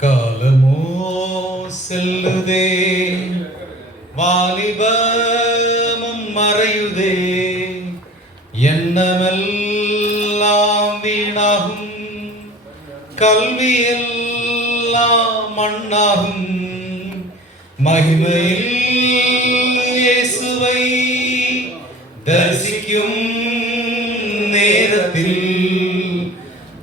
காலமோ செல்லுதே, வாலிபமும் மறையுதே, எண்ணமெல்லாம் வீணாகும், கல்வியெல்லாம் மண்ணாகும். மகிமையில் இயேசுவை தரிசிக்கும் நேரத்தில்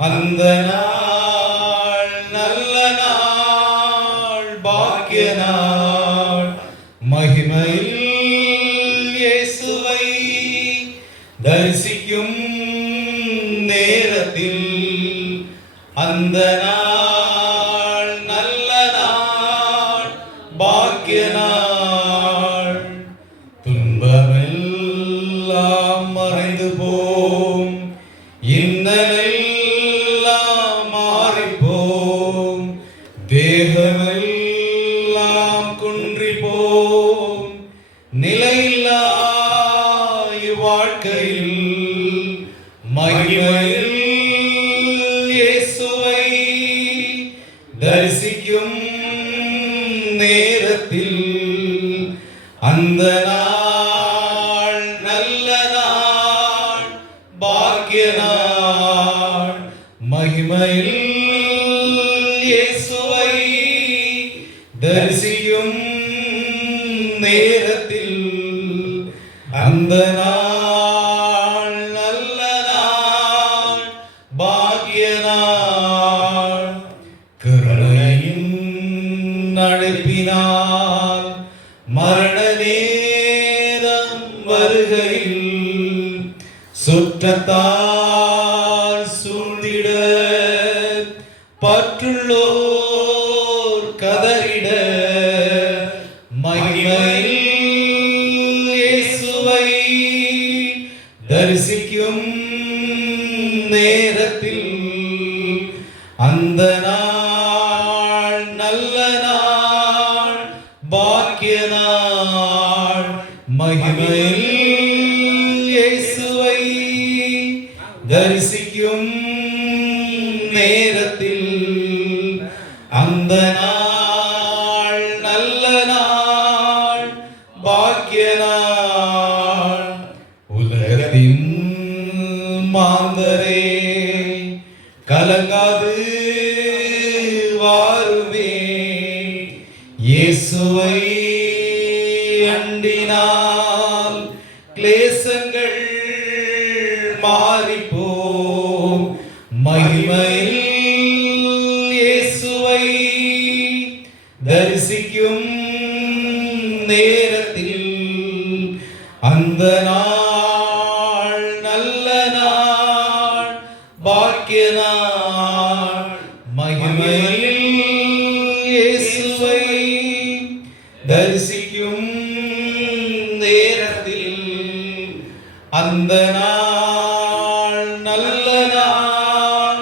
அந்த நாள் நல்ல நாள், பாக்கிய நாள். மகிமையில் இயேசுவை தரிசிக்கும் நேரத்தில் அந்த நாள் நல்ல நாள், பாக்கிய நாள். துன்பமெல்லாம் மறைந்து போம், இன்னலெல்லாம் மாறிப்போம், தேகமெல்லாம் குன்றி போம், நிலையில்லா வாழ்க்கையில் மகிமையில் இயேசுவை தரிசிக்கும் நேரத்தில் அந்த நாள் நல்ல நாள், பாக்கிய நாள். மகிமையில் இயேசுவை தரிசிக்கும் நேரத்தில் அந்த நாள் நல்ல நாள், பாக்கிய நாள். கருணையின் அழைப்பினால் மரண நேரம் வருகையில் சுற்றத்தால் சூழ்ந்திட, பற்றுள்ளோர் கதறிட, மகிமையில் இயேசுவை தரிசிக்கும் நேரத்தில் அந்த நாள் நல்ல நாள், பாக்கிய நாள். மகிமையில் இயேசுவை தரிசிக்கும் நேரத்தில் அந்த நாள் நல்ல நாள், பாக்கிய நாள். உலகத்தின் மாந்தரே கலங்காது வாருமே, இயேசுவை அண்டினால் கிளேசங்கள் மாறிப்போம். மகிமையில் இயேசுவை தரிசிக்கும் நேரத்தில் அந்த நாள் நல்ல நாள், பாக்கிய நாள். மகிமையில் இயேசுவை தரிசிக்கும் நேரத்தில் அந்த நாள் நல்ல நாள்,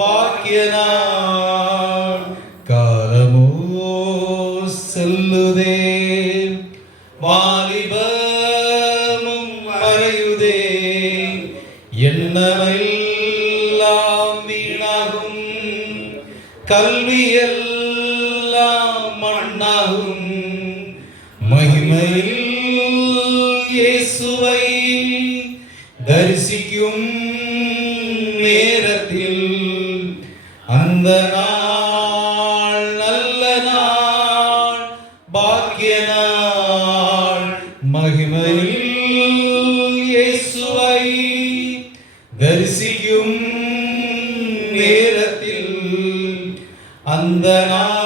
பாக்கிய நாள். காலமோ செல்லுதே, வாலிபமும் மறையுதே, எண்ணமெல்லாம் வீணாகும், கல்வியெல்லாம் மண்ணாகும். மகிமையில் இயேசுவை தரிசிக்கும் நேரத்தில் அந்த நாள் நல்ல நாள், பாக்கிய நாள். மகிமையில் இயேசுவை தரிசிக்கும் நேரத்தில் அந்த நாள்